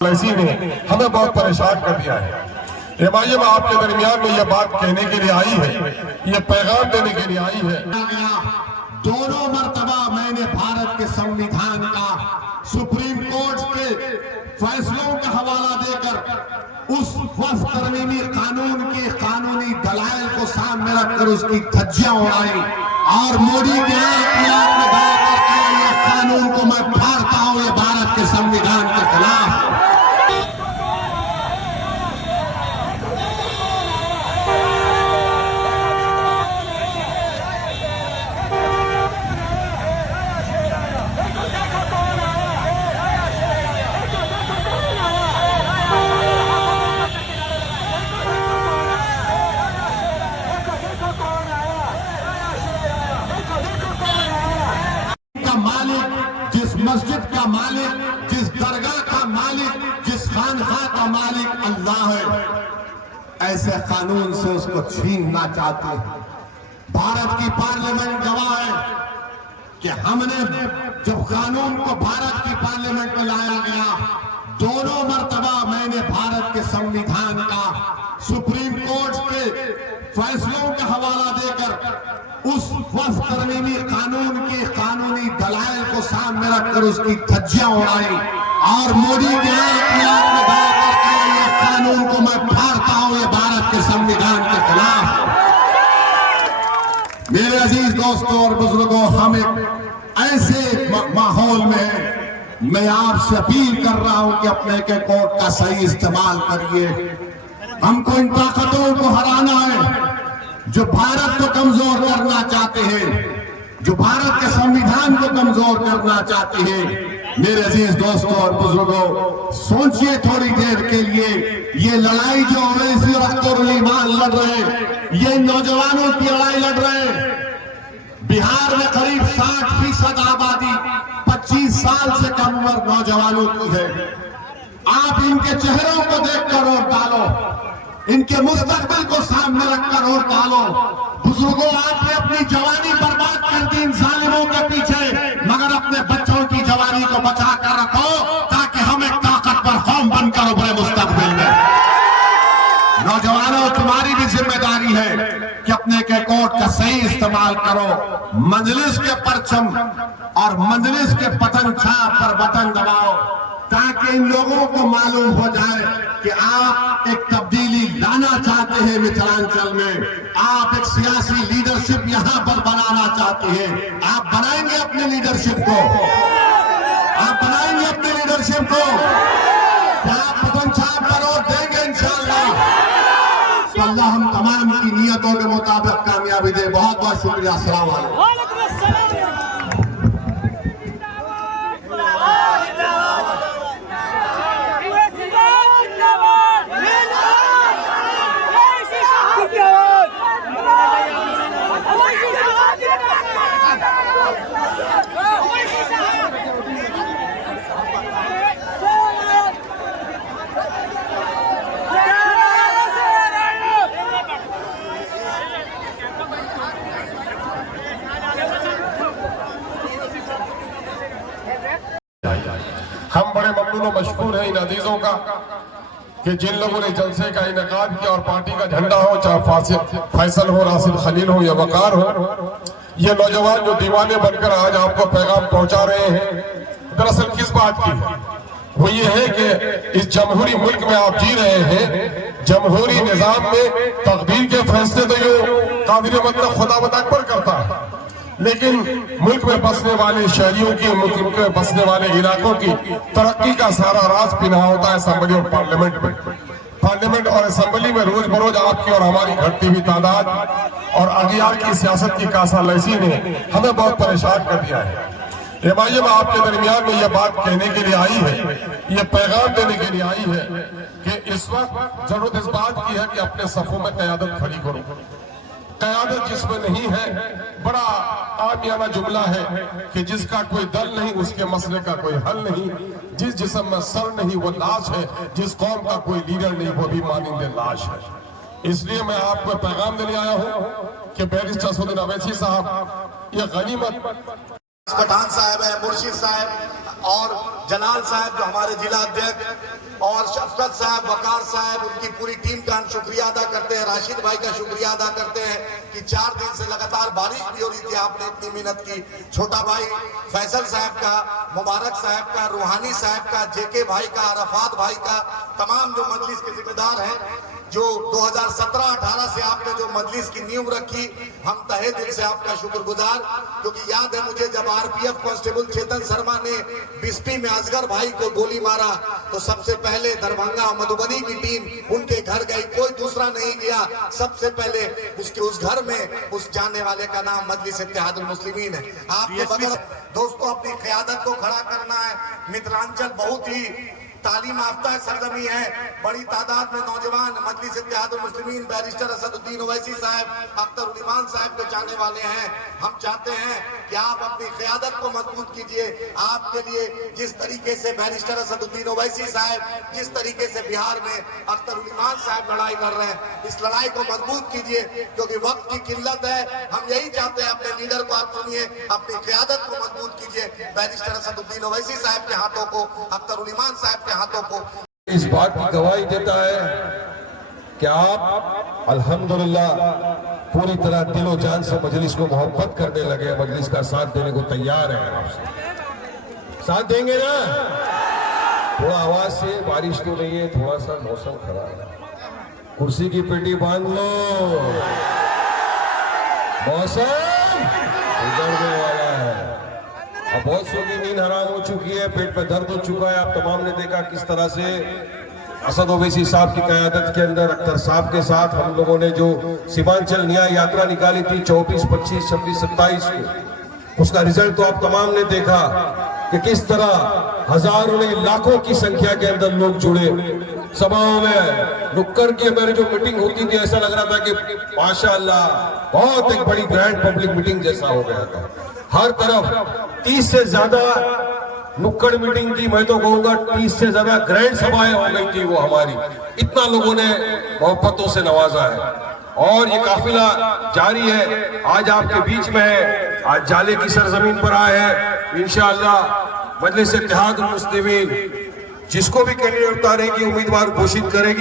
इसी ने हमें बहुत परेशान कर दिया है। एमआईएम आपके दरमियान में यह बात कहने के लिए आई है, यह पैगाम देने के लिए आई है। दोनों मर्तबा मैंने भारत के संविधान का सुप्रीम कोर्ट के फैसलों का हवाला देकर उस वक्फ तरमीमी कानून के कानूनी दलाइल को सामने रखकर उसकी धज्जियां उड़ाई और मोदी के कानून को मैं फाड़ता हूं, ये भारत के संविधान के खिलाफ। जिस मस्जिद का मालिक, जिस दरगाह का मालिक, जिस खानखाह का मालिक अल्लाह है, ऐसे कानून से उसको छीनना चाहते हैं। भारत की पार्लियामेंट गवाह है कि हमने जब कानून को भारत की पार्लियामेंट में लाया गया, दोनों मर्तबा मैंने भारत के संविधान का सुप्रीम कोर्ट के फैसलों का हवाला देकर उस वक्फ तरमीमी कानून के कानूनी दलाइल को सामने रखकर उसकी धज्जियां उड़ाई और मोदी के कानून को मैं फाड़ता हूं, ये भारत के संविधान के खिलाफ। मेरे अजीज दोस्तों और बुजुर्गों, हम एक ऐसे माहौल में मैं आपसे अपील कर रहा हूं कि अपने के कोर्ट का सही इस्तेमाल करिए। हमको इन ताकतों को हराना है जो भारत को कमजोर करना चाहते हैं, जो भारत के संविधान को कमजोर करना चाहते हैं। मेरे अजीज दोस्तों और बुजुर्गों, सोचिए थोड़ी देर के लिए, ये लड़ाई जो ओवैसी और अख्तरुल ईमान लड़ रहे हैं, ये नौजवानों की लड़ाई लड़ रहे हैं। बिहार में करीब 60% आबादी 25 साल से कम उम्र नौजवानों की है। आप इनके चेहरों को देखकर वोट डालो, इनके मुस्तकबिल को सामने रखकर वोट डालो। बुजुर्गों, आपने अपनी जवानी बर्बाद कर दी इन जालिमों के पीछे, मगर अपने बच्चों की जवानी को बचा कर रखो ताकि हम एक ताकतवर कौम बनकर उभरे मुस्तकबिल में। नौजवानों, तुम्हारी भी जिम्मेदारी है कि अपने के कोर्ट का सही इस्तेमाल करो। मजलिस के परचम और मजलिस के पतन छाप पर बटन दबाओ ताकि इन लोगों को मालूम हो जाए कि आप एक तब्दीली लाना चाहते हैं मिथिलांचल में, आप एक सियासी लीडरशिप यहां पर बनाना चाहते हैं। आप बनाएंगे अपनी लीडरशिप को, आप बनाएंगे अपनी लीडरशिप को, आप पतन छाप पर वोट देंगे इंशाअल्लाह। तो अल्लाह हम तमाम की नियतों के मुताबिक कामयाबी दे। बहुत बहुत शुक्रिया। अस्सलाम वालेकुम। हम बड़े ममनून और मशकूर हैं इन अजीजों का कि जिन लोगों ने जलसे का इनेकाद किया और पार्टी का झंडा हो, चाहे फैसल हो, राशिद खलील हो या वकार हो, ये नौजवान जो दीवाने बनकर आज आपको पैगाम पहुंचा रहे हैं, दरअसल किस बात की है? वो ये है कि इस जमहूरी मुल्क में आप जी रहे हैं। जमहूरी निजाम में तकदीर के फैसले तो ये कादिर मतलब खुदा अकबर करता है, लेकिन मुल्क में बसने वाले शहरियों की, मुल्क में बसने वाले इलाकों की तरक्की का सारा राज पिना होता है असेंबली और पार्लियामेंट में। पार्लियामेंट और असेंबली में रोज बरोज आपकी और हमारी घटती हुई तादाद और अगियार की सियासत की कासालैसी ने हमें बहुत परेशान कर दिया है। एमआईएम आपके दरमियान में यह बात कहने के लिए आई है, यह पैगाम देने के लिए आई है कि इस वक्त जरूरत इस बात की है कि अपने सफों में क़यादत खड़ी करो। क़यादत जिसमें नहीं है, बड़ा आमियाना जुमला है कि जिसका कोई दल नहीं उसके मसले का कोई हल नहीं, जिस जिस्म में सर नहीं वो लाश है, जिस कौम का कोई लीडर नहीं वो भी मानिंदे लाश है। इसलिए मैं आपको पैगाम देने आया हूँ कि बैरिस्टर असदुद्दीन अवैसी साहब, ये गनीमत पठान साहब है, मुर्शिद साहब और जलाल साहब जो हमारे जिला अध्यक्ष, साहब, वकार साहब, उनकी पूरी टीम का हम शुक्रिया अदा करते हैं। राशिद भाई का शुक्रिया अदा करते हैं कि 4 दिन से लगातार बारिश भी हो रही थी, आपने इतनी मेहनत की। छोटा भाई फैसल साहब का, मुबारक साहब का, रूहानी साहब का, जेके भाई का, अरफात भाई का, तमाम जो मजलिस के जिम्मेदार हैं, जो 2017-18 से आपने जो मजलिस की नींव रखी, हम तहे दिल से आपका शुक्रगुजार। क्योंकि याद है मुझे जब आरपीएफ कांस्टेबल चेतन शर्मा ने बिस्पी में असगर भाई को गोली मारा तो सबसे पहले दरभंगा मधुबनी की टीम उनके घर गई, कोई दूसरा नहीं गया। सबसे पहले उसके उस घर में उस जाने वाले का नाम मजलिस इत्तेहादुल मुस्लिमीन है। आपके बगैर दोस्तों अपनी क़यादत को खड़ा करना है। मिथिलांचल बहुत ही तालीम याफ्ता सरजमी है, बड़ी तादाद में नौजवान मजलिस इत्तेहादुल मुस्लिमीन बैरिस्टर असदुद्दीन ओवैसी साहब, अख्तर उल ईमान साहब के जाने वाले हैं। हम चाहते हैं कि आप अपनी क़यादत को मजबूत कीजिए। आपके लिए जिस तरीके से बैरिस्टर असदुद्दीन ओवैसी साहब, जिस तरीके से बिहार में अख्तर उल ईमान साहब लड़ाई लड़ रहे हैं, इस लड़ाई को मजबूत कीजिए क्योंकि वक्त की किल्लत है। हम यही चाहते हैं, अपने लीडर को आप सुनिए, अपनी क़यादत को मजबूत कीजिए। बैरिस्टर असदुद्दीन ओवैसी साहब के हाथों को, अख्तर उल ईमान साहब के हाथों को इस बात की गवाही देता है कि आप अल्हम्दुलिल्लाह पूरी तरह दिलो जान से मजलिस को मोहब्बत करने लगे, मजलिस का साथ देने को तैयार है। आपसे साथ देंगे ना? थोड़ा आवाज से, बारिश तो नहीं है, थोड़ा सा मौसम खराब है, कुर्सी की पेटी बांध लो, मौसम बिगड़ने वाला है। अब बहुत सौ की नींद हराम हो चुकी है, पेट पे दर्द हो चुका है। आप तमाम ने देखा किस तरह से असद ओवैसी साहब की क़यादत के अंदर अख्तर साहब के साथ हम लोगों ने जो सीमांचल न्याय यात्रा निकाली थी 24, 25, 26, 27 को, उसका रिजल्ट तो आप तमाम ने देखा कि किस तरह हजारों नहीं लाखों की संख्या के अंदर लोग जुड़े। सभाओं में नुक्कड़ की हमारी जो मीटिंग होती थी, ऐसा लग रहा था कि माशाअल्लाह बहुत एक बड़ी ग्रैंड पब्लिक मीटिंग जैसा हो गया था। हर तरफ 30 से ज्यादा नुक्कड़ मीटिंग थी, मैं तो कहूंगा 30 से ज्यादा ग्रैंड सभाएं हो गई थी वो हमारी। इतना लोगों ने मोहब्बतों से नवाजा है और ये काफिला जारी है, आज आपके बीच में है, आज जाले की सरजमीन पर आए हैं। इंशाअल्लाह मजलिस इत्तेहादुल मुस्लिमीन जिसको भी कैंडिडेट उतारेगी, उम्मीदवार घोषित करेगी।